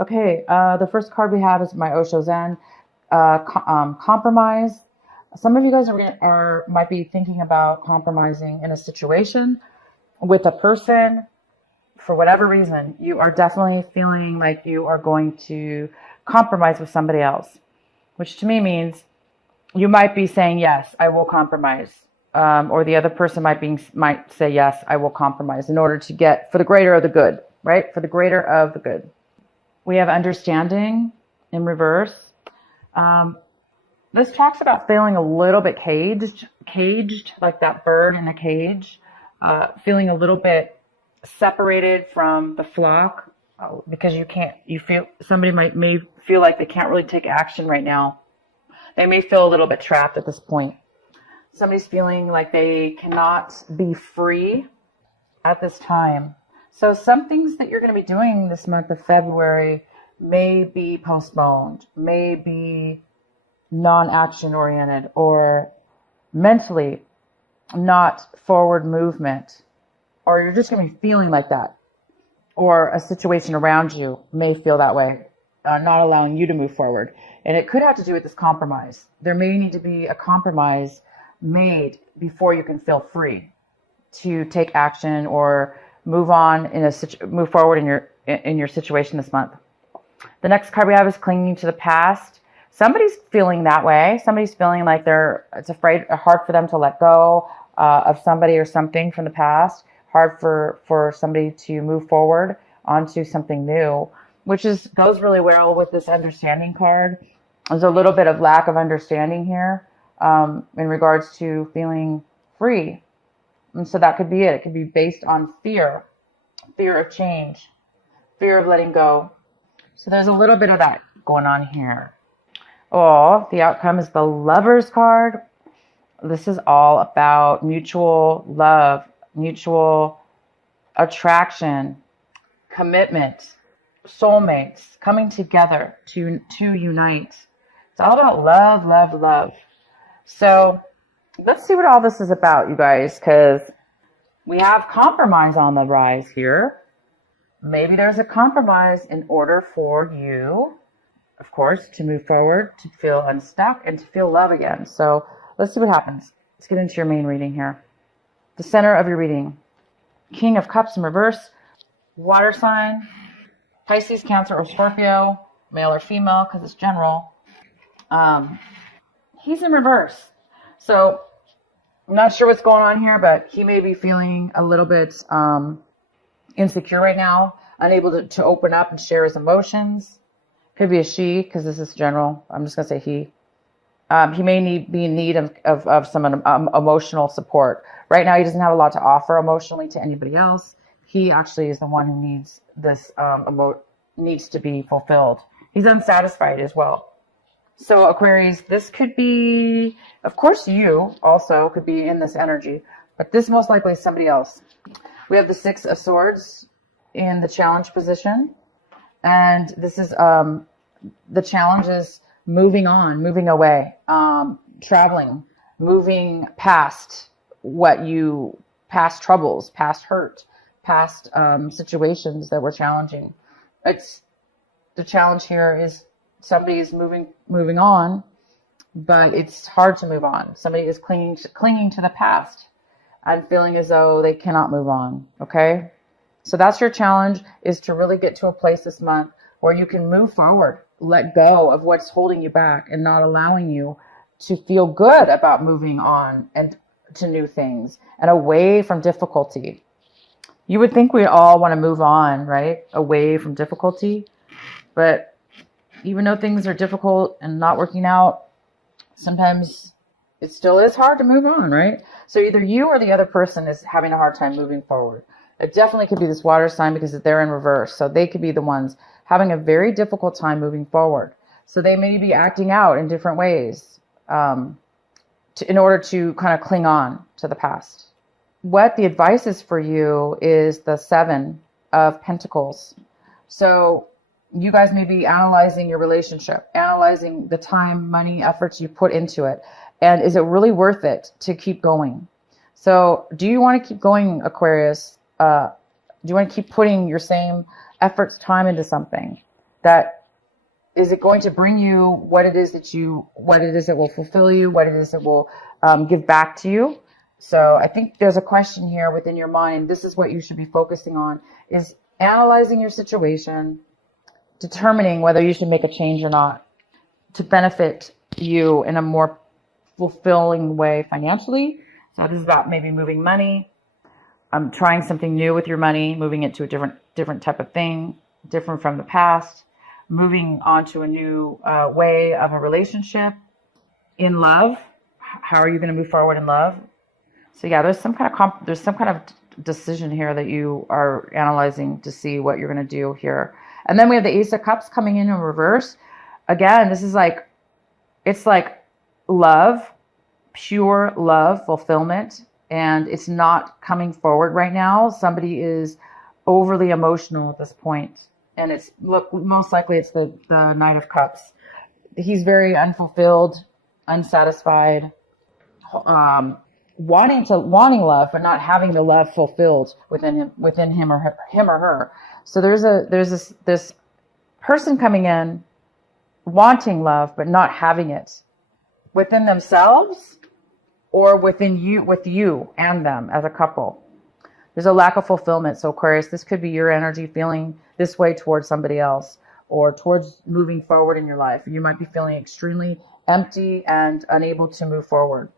Okay, the first card we have is my Osho Zen, compromise. Some of you guys might be thinking about compromising in a situation with a person. For whatever reason, you are definitely feeling like you are going to compromise with somebody else, which to me means you might be saying, yes, I will compromise. Or the other person might say, yes, I will compromise in order to get for the greater of the good, right? For the greater of the good. We have understanding in reverse. This talks about feeling a little bit caged like that bird in a cage, feeling a little bit separated from the flock because somebody may feel like they can't really take action right now. They may feel a little bit trapped at this point. Somebody's feeling like they cannot be free at this time. So some things that you're going to be doing this month of February may be postponed, may be non-action oriented, or mentally not forward movement, or you're just going to be feeling like that, or a situation around you may feel that way, not allowing you to move forward. And it could have to do with this compromise. There may need to be a compromise made before you can feel free to take action or move forward in your situation this month. The next card we have is clinging to the past. Somebody's feeling that way. Somebody's feeling like it's hard for them to let go of somebody or something from the past. Hard for somebody to move forward onto something new, which goes really well with this understanding card. There's a little bit of lack of understanding here in regards to feeling free. And so that could be it. It could be based on fear of change, fear of letting go. So there's a little bit of that going on here. Oh, the outcome is the Lovers card. This is all about mutual love, mutual attraction, commitment, soulmates coming together to unite. It's all about love, love, love. So let's see what all this is about, you guys, because we have compromise on the rise here. Maybe there's a compromise in order for you, of course, to move forward, to feel unstuck, and to feel love again. So let's see what happens. Let's get into your main reading here. The center of your reading. King of Cups in reverse. Water sign. Pisces, Cancer, or Scorpio. Male or female, because it's general. He's in reverse. So I'm not sure what's going on here, but he may be feeling a little bit insecure right now, unable to open up and share his emotions. Could be a she, because this is general. I'm just going to say he. He may be in need of some emotional support. Right now, he doesn't have a lot to offer emotionally to anybody else. He actually is the one who needs this, needs to be fulfilled. He's unsatisfied as well. So Aquarius, this could be, of course, you also could be in this energy, but this most likely is somebody else. We have the Six of Swords in the challenge position. And this is, the challenge is moving on, moving away, traveling, moving past past troubles, past hurt, past situations that were challenging. The challenge here is somebody is moving on, but it's hard to move on. Somebody is clinging to the past and feeling as though they cannot move on. Okay? So that's your challenge, is to really get to a place this month where you can move forward, let go of what's holding you back and not allowing you to feel good about moving on and to new things and away from difficulty. You would think we all want to move on, right? Away from difficulty. But even though things are difficult and not working out, sometimes it still is hard to move on, right? So either you or the other person is having a hard time moving forward. It definitely could be this water sign because they're in reverse. So they could be the ones having a very difficult time moving forward. So they may be acting out in different ways in order to kind of cling on to the past. What the advice is for you is the Seven of Pentacles. So you guys may be analyzing your relationship, analyzing the time, money, efforts you put into it. And is it really worth it to keep going? So do you want to keep going, Aquarius? Do you want to keep putting your same efforts, time into something? that is it going to bring you what it is that will fulfill you, what it is that will give back to you. So I think there's a question here within your mind. This is what you should be focusing on, is analyzing your situation, determining whether you should make a change or not to benefit you in a more fulfilling way financially. So this is about maybe moving money, trying something new with your money, moving it to a different type of thing, different from the past, moving on to a new way of a relationship. In love, how are you going to move forward in love? So yeah, there's some kind of decision here that you are analyzing to see what you're going to do here. And then we have the Ace of Cups coming in reverse. Again, this is like, it's like love, pure love, fulfillment, and it's not coming forward right now. Somebody is overly emotional at this point, and most likely it's the Knight of Cups. He's very unfulfilled, unsatisfied, wanting love, but not having the love fulfilled within him or her. So there's this person coming in wanting love, but not having it within themselves or with you and them as a couple. There's a lack of fulfillment. So Aquarius, this could be your energy feeling this way towards somebody else or towards moving forward in your life. You might be feeling extremely empty and unable to move forward.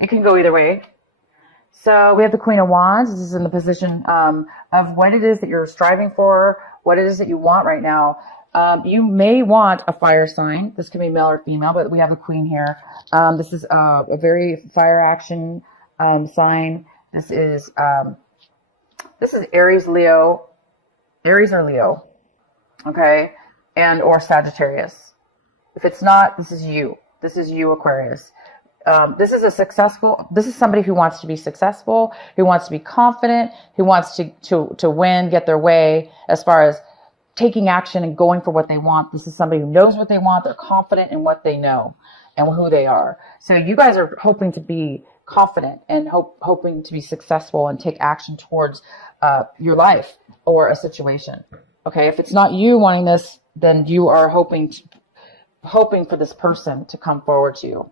It can go either way. So we have the Queen of Wands. This is in the position of what it is that you're striving for, what it is that you want right now. You may want a fire sign. This can be male or female, but we have the Queen here. This is a very fire action sign. This is Aries, Leo, Aries or Leo, okay, and or Sagittarius. If it's not, this is you. This is you, Aquarius. This is somebody who wants to be successful, who wants to be confident, who wants to win, get their way as far as taking action and going for what they want. This is somebody who knows what they want. They're confident in what they know and who they are. So you guys are hoping to be confident and hoping to be successful and take action towards your life or a situation. Okay, if it's not you wanting this, then you are hoping for this person to come forward to you.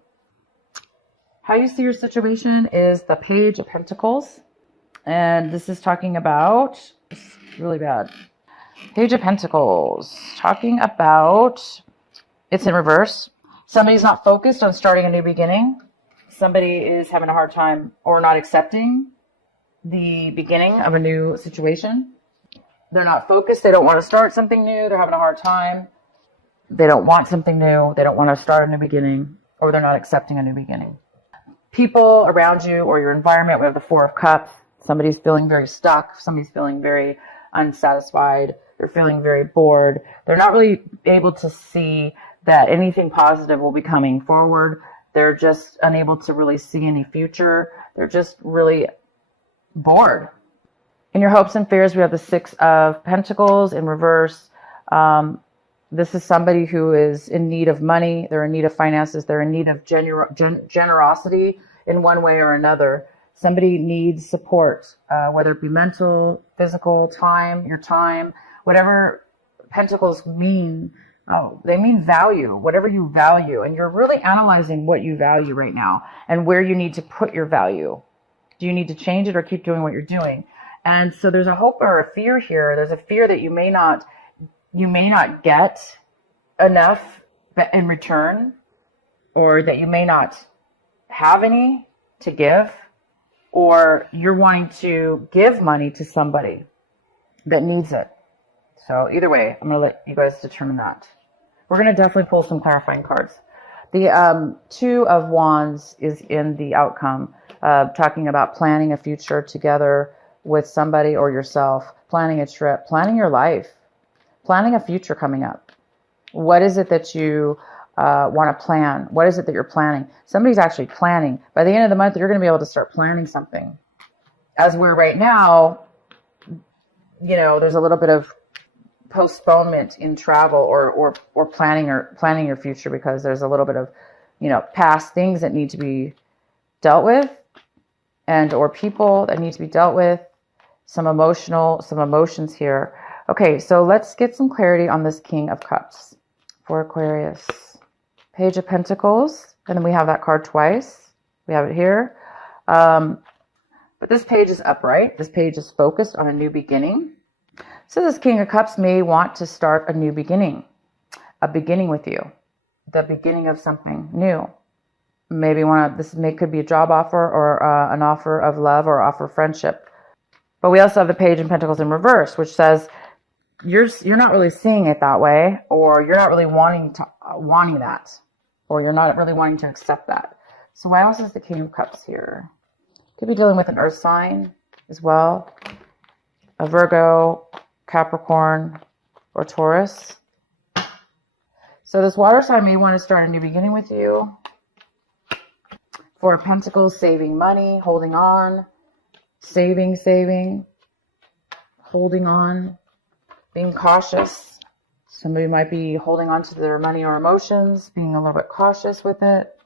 How you see your situation is the Page of Pentacles. And this is talking about, it's really bad. Page of Pentacles, talking about, it's in reverse. Somebody's not focused on starting a new beginning. Somebody is having a hard time or not accepting the beginning of a new situation. They're not focused. They don't want to start something new. They're having a hard time. They don't want something new. They don't want to start a new beginning, or they're not accepting a new beginning. People around you or your environment, we have the Four of Cups. Somebody's feeling very stuck. Somebody's feeling very unsatisfied. They're feeling very bored. They're not really able to see that anything positive will be coming forward. They're just unable to really see any future. They're just really bored. In your hopes and fears, we have the Six of Pentacles in reverse. This is somebody who is in need of money. They're in need of finances. They're in need of generosity in one way or another. Somebody needs support, whether it be mental, physical, your time, whatever pentacles mean. Oh, they mean value, whatever you value. And you're really analyzing what you value right now and where you need to put your value. Do you need to change it or keep doing what you're doing? And so there's a hope or a fear here. There's a fear that you may not get enough in return, or that you may not have any to give, or you're wanting to give money to somebody that needs it. So either way, I'm going to let you guys determine that. We're going to definitely pull some clarifying cards. The Two of Wands is in the outcome, talking about planning a future together with somebody or yourself, planning a trip, planning your life, planning a future coming up. What is it that you want to plan? What is it that you're planning? Somebody's actually planning. By the end of the month, you're going to be able to start planning something. As we're right now, there's a little bit of postponement in travel or planning your future, because there's a little bit of, past things that need to be dealt with, and or people that need to be dealt with, some emotions here. Okay, so let's get some clarity on this King of Cups for Aquarius. Page of Pentacles, and then we have that card twice. We have it here. But this page is upright. This page is focused on a new beginning. So this King of Cups may want to start a new beginning. A beginning with you. The beginning of something new. Maybe could be a job offer or an offer of love or offer of friendship. But we also have the Page of Pentacles in reverse, which says you're not really seeing it that way, or you're not really wanting that, or you're not really wanting to accept that. So why else is the King of Cups here? Could be dealing with an earth sign as well, a Virgo, Capricorn, or Taurus. So this water sign may want to start a new beginning with you. Four of Pentacles, saving money, holding on, saving, holding on, being cautious. Somebody might be holding on to their money or emotions, being a little bit cautious with it,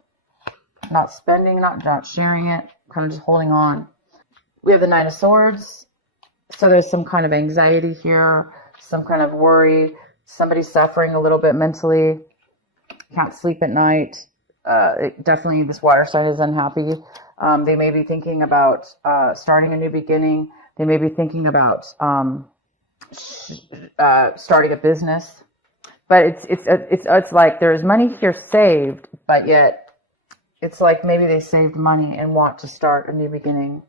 not spending, not sharing it, kind of just holding on. We have the Knight of Swords. So there's some kind of anxiety here, some kind of worry. Somebody's suffering a little bit mentally, can't sleep at night. Definitely this water sign is unhappy. They may be thinking about starting a new beginning. They may be thinking about starting a business. But it's like there's money here saved, but yet it's like maybe they saved money and want to start a new beginning,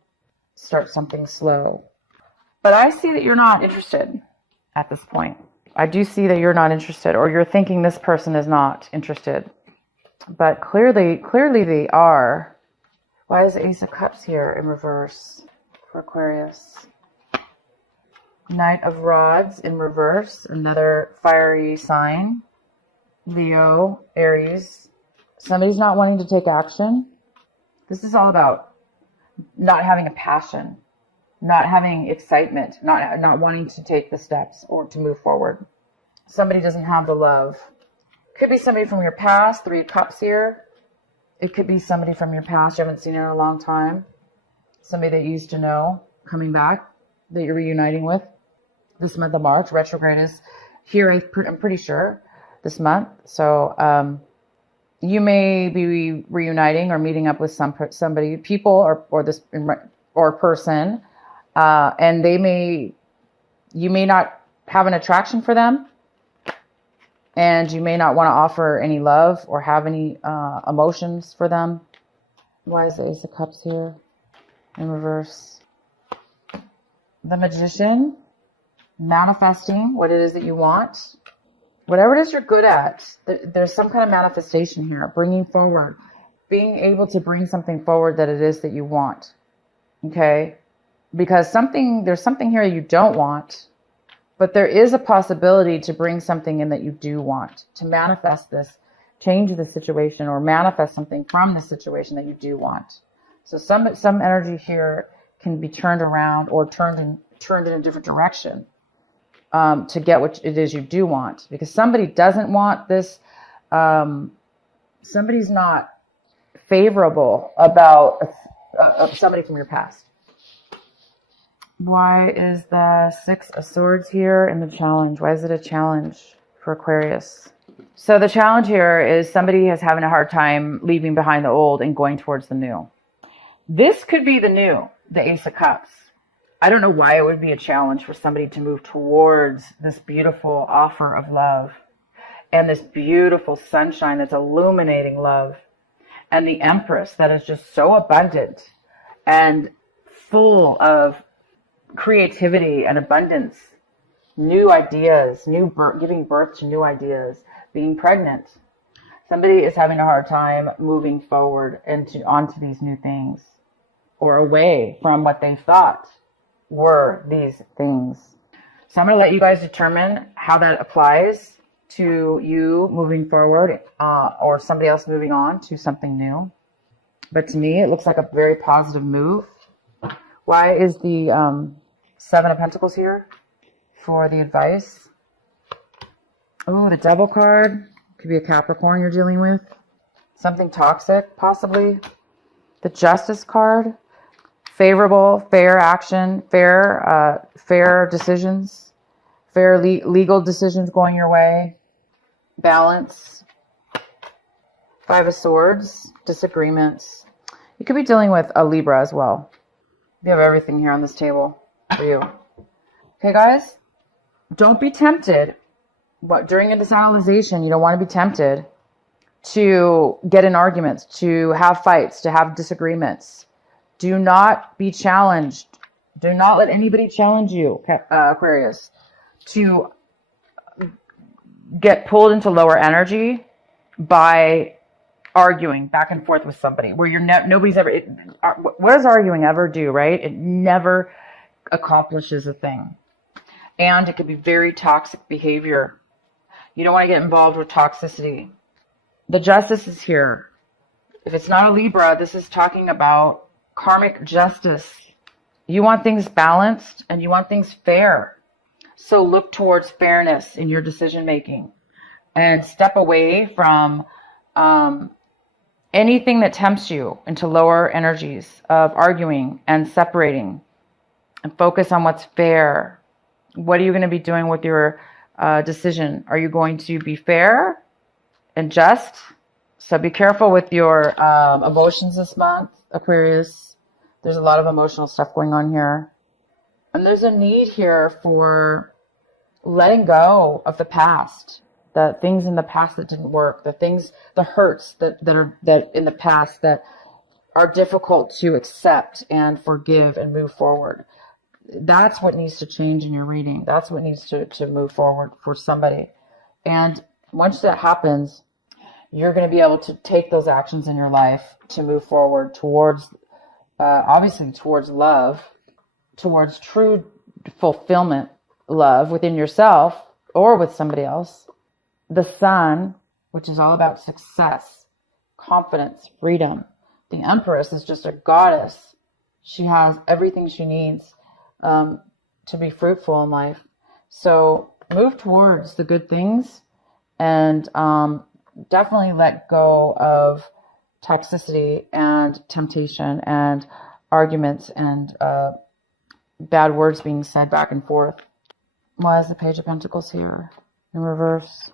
start something slow. But I see that you're not interested at this point. I do see that you're not interested, or you're thinking this person is not interested. But clearly they are. Why is the Ace of Cups here in reverse for Aquarius? Knight of Rods in reverse, another fiery sign. Leo, Aries. Somebody's not wanting to take action. This is all about not having a passion, not having excitement, not wanting to take the steps or to move forward. Somebody doesn't have the love. Could be somebody from your past, Three of Cups here. It could be somebody from your past you haven't seen in a long time. Somebody that you used to know coming back that you're reuniting with. This month of March, retrograde is here, I'm pretty sure, this month. So you may be reuniting or meeting up with somebody, people or person, and you may not have an attraction for them, and you may not want to offer any love or have any emotions for them. Why is the Ace of Cups here in reverse? The Magician, manifesting what it is that you want. Whatever it is you're good at, there's some kind of manifestation here, bringing forward, being able to bring something forward that it is that you want. Okay? Because there's something here you don't want, but there is a possibility to bring something in that you do want, to manifest this, change the situation, or manifest something from the situation that you do want. So some energy here can be turned around or turned in a different direction to get what it is you do want. Because somebody doesn't want this, somebody's not favorable about somebody from your past. Why is the Six of Swords here in the challenge? Why is it a challenge for Aquarius? So the challenge here is somebody is having a hard time leaving behind the old and going towards the new. This could be the new, the Ace of Cups. I don't know why it would be a challenge for somebody to move towards this beautiful offer of love and this beautiful sunshine that's illuminating love, and the Empress that is just so abundant and full of creativity and abundance, new ideas, giving birth to new ideas, being pregnant. Somebody is having a hard time moving forward onto these new things, or away from what they thought were these things. So I'm going to let you guys determine how that applies to you moving forward, or somebody else moving on to something new. But to me, it looks like a very positive move. Why is the Seven of Pentacles here for the advice? Oh, the Devil card. Could be a Capricorn you're dealing with. Something toxic, possibly. The Justice card. Favorable, fair action, fair decisions, Fair legal decisions going your way. Balance. Five of Swords. Disagreements. You could be dealing with a Libra as well. You have everything here on this table for you. Okay, guys? Don't be tempted. During this analyzation, you don't want to be tempted to get in arguments, to have fights, to have disagreements. Do not be challenged. Do not let anybody challenge you, Aquarius, to get pulled into lower energy by arguing back and forth with somebody where nobody's ever, what does arguing ever do, right? It never accomplishes a thing. And it can be very toxic behavior. You don't want to get involved with toxicity. The Justice is here. If it's not a Libra, this is talking about karmic justice. You want things balanced and you want things fair. So look towards fairness in your decision making and step away from anything that tempts you into lower energies of arguing and separating, and focus on what's fair. What are you going to be doing with your decision? Are you going to be fair and just? So be careful with your emotions this month, Aquarius. There's a lot of emotional stuff going on here. And there's a need here for letting go of the past, the things in the past that didn't work, the hurts that in the past that are difficult to accept and forgive and move forward. That's what needs to change in your reading. That's what needs to move forward for somebody. And once that happens, you're going to be able to take those actions in your life to move forward towards, obviously towards love, towards true fulfillment, love within yourself or with somebody else. The Sun, which is all about success, confidence, freedom. The Empress is just a goddess. She has everything she needs to be fruitful in life. So move towards the good things and definitely let go of toxicity and temptation and arguments and bad words being said back and forth. Why is the Page of Pentacles here in reverse?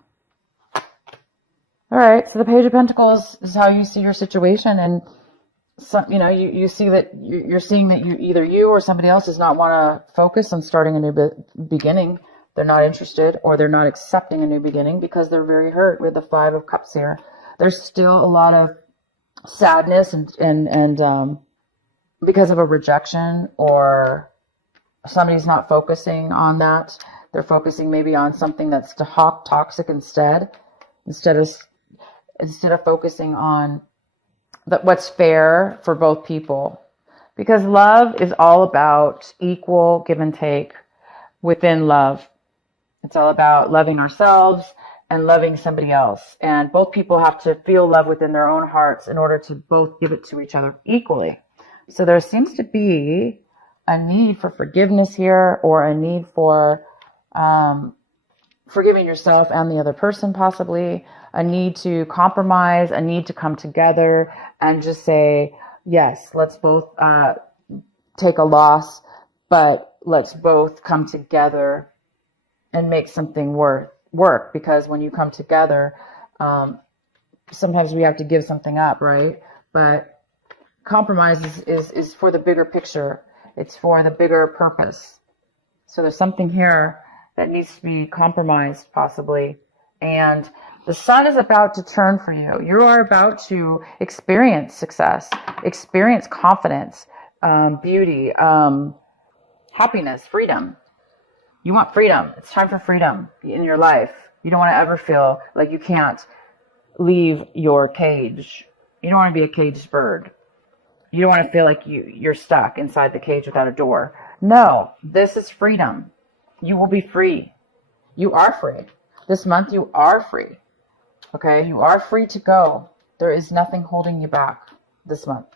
All right, so the Page of Pentacles is how you see your situation, and you see that you're seeing that either you or somebody else does not want to focus on starting a new beginning. They're not interested, or they're not accepting a new beginning because they're very hurt with the Five of Cups here. There's still a lot of sadness and because of a rejection, or somebody's not focusing on that. They're focusing maybe on something that's toxic instead of focusing on what's fair for both people. Because love is all about equal give and take within love. It's all about loving ourselves and loving somebody else. And both people have to feel love within their own hearts in order to both give it to each other equally. So there seems to be a need for forgiveness here, or a need for forgiving yourself and the other person, possibly a need to compromise, a need to come together and just say, yes, let's both take a loss, but let's both come together and make something work. Because when you come together, sometimes we have to give something up, right? But compromise is for the bigger picture. It's for the bigger purpose. So there's something here that needs to be compromised, possibly. And the Sun is about to turn for you. You are about to experience success, experience confidence, beauty, happiness, freedom. You want freedom. It's time for freedom in your life. You don't want to ever feel like you can't leave your cage. You don't want to be a caged bird. You don't want to feel like you're stuck inside the cage without a door. No, this is freedom. You will be free. You are free. This month you are free. Okay? You are free to go. There is nothing holding you back this month.